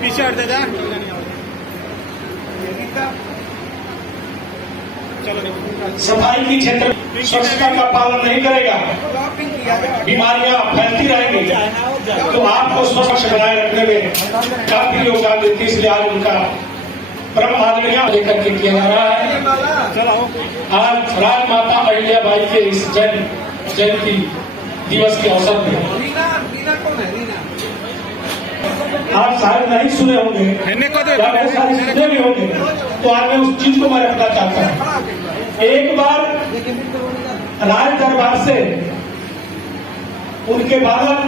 पीछे हट जा। सफाई की क्षेत्र स्वच्छता का पालन नहीं करेगा, बीमारियां फैलती रहेंगी। तो आपको स्वच्छ बनाए रखने में काफी योगदान देती है, इसलिए आज उनका परम आदरणीय लेकर के किया जा रहा है। आज राजमाता अहिल्याबाई के इस जयंती दिवस के अवसर पर आप शायद नहीं सुने होंगे या बहुत सारे सुने भी होंगे, तो आज मैं उस चीज को मैं रखना चाहता हूँ। एक बार राज दरबार से उनके बालक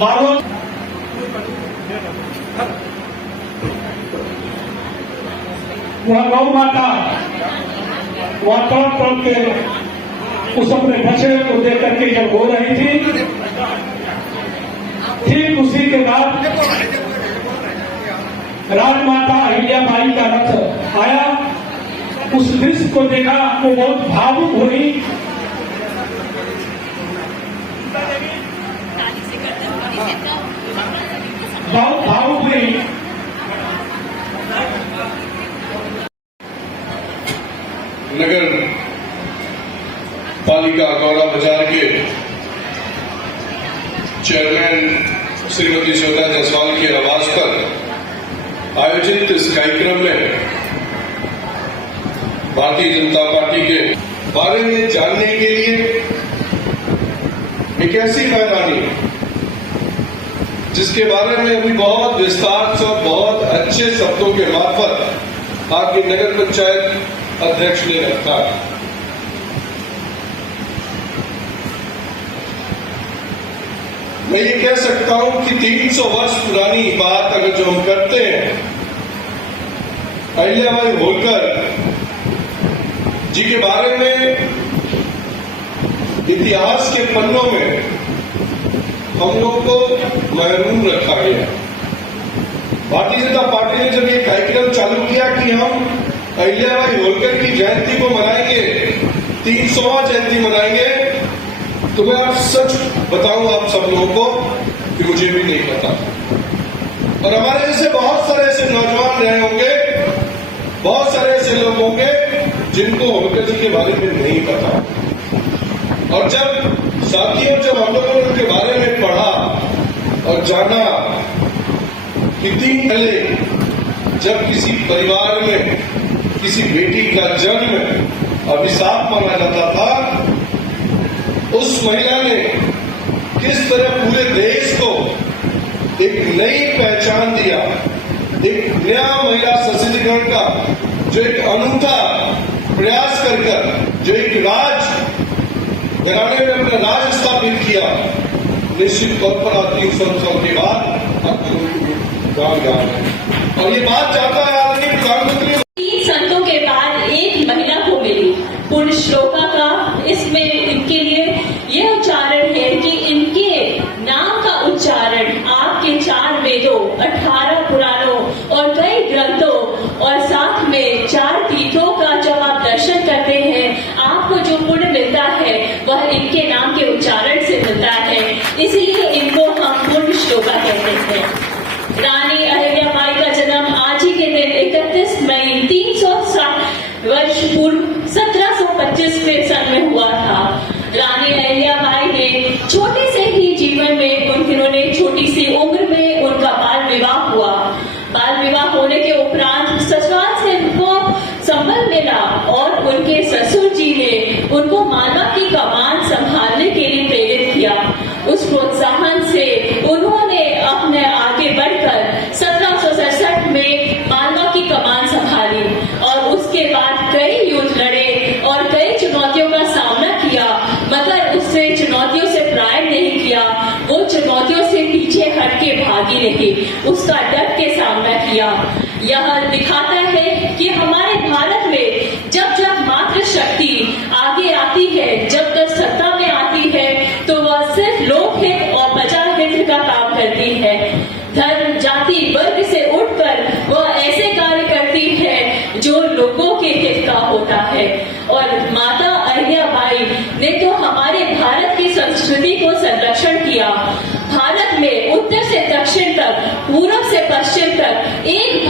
मानो वह गौ माता वहां तड़प तड़प के उस अपने बछड़े को देख करके जब हो रही थी, ठीक उसी के बाद राजमाता अहिल्याबाई का रथ आया। उस दृश्य को देखा वो बहुत भावुक हुई। बहुत भावुक हुई। नगर पालिका गौड़ा बाजार के चेयरमैन श्रीमती श्वेता जायसवाल के आवास पर आयोजित इस कार्यक्रम में भारतीय जनता पार्टी के बारे में जानने के लिए एक ऐसी मेहमानी जिसके बारे में अभी बहुत विस्तार से और बहुत अच्छे शब्दों के मार्फत आपके नगर पंचायत अध्यक्ष ने रखा। मैं ये कह सकता हूं कि 300 वर्ष पुरानी बात अगर जो हम करते हैं, अहिल्याबाई होलकर जी के बारे में इतिहास के पन्नों में हम लोग को महरूम रखा गया। भारतीय जनता पार्टी ने जब ये कार्यक्रम चालू किया कि हम अहिल्याबाई होलकर की जयंती को मनाएंगे, 300वां जयंती मनाएंगे, तो मैं आप सच बताऊं आप सब लोगों को कि मुझे भी नहीं पता। और हमारे जैसे बहुत सारे ऐसे नौजवान रहे होंगे, बहुत सारे ऐसे लोग होंगे जिनको होलकर जी के बारे में नहीं पता। और जब साथियों जब हम लोगों ने उनके बारे में पढ़ा और जाना कि 3 पहले जब किसी परिवार में किसी बेटी का जन्म अभिशाप माना जाता था, उस महिला ने किस तरह पूरे देश को एक नई पहचान दिया, एक नया महिला सशक्तिकरण का जो एक अनूठा प्रयास कर जो एक राज घराने में अपना राज स्थापित किया। निश्चित तौर पर आज 300 साल के बाद और ये बात चाहता है आदरणीय प्रधानमंत्री 3 संतों के बाद एक महिला को मिली पुण्य श्लोका का। इसमें इनके लिए यह उच्चारण है कि इनके नाम का उच्चारण आपके 4 वेदों, 18 पुराणों और कई ग्रंथों और साथ में 4 तीर्थों का जब आप दर्शन करते हैं, आपको जो पुण्य मिलता है वह इनके नाम के उच्चारण से मिलता है। इसलिए इनको हम पुण्य श्लोका कहते हैं। रानी अहिल्याबाई का जन्म आज ही के दिन 31 मई 360 वर्ष पूर्व 1725 के सन में हुआ था। रानी अहिल्याबाई ने छोटे से ही जीवन में उन्होंने छोटी सी उम्र में उनका बाल विवाह हुआ। बाल विवाह होने के उपरांत ससुराल से उनको संबल मिला और उनके ससुर जी ने उनको मालवा की कमान संभालने के लिए प्रेरित किया। उस प्रोत्साहन से उन्होंने अपने आगे बढ़कर 1767 में मालवा की कमान संभाली और उसके बाद कई युद्ध लड़े और कई चुनौतियों का सामना किया, मगर उससे चुनौतियों से परायण नहीं किया। वो चुनौतियों से पीछे हट के भागी नहीं, उसका डट के सामना किया। यह दिखाता है कि हमारे भारत में जब जब मातृशक्ति आगे आती है, जब तक सत्ता में आती है, तो वह सिर्फ लोकहित और प्रजा हित का काम करती है। धर्म, जाति, वर्ग से उठकर वह ऐसे कार्य करती है जो लोगों के हित का होता है। और माता अहिल्याबाई ने तो हमारे भारत की संस्कृति को संरक्षण किया। भारत में उत्तर से दक्षिण तक, पूर्व से पश्चिम तक एक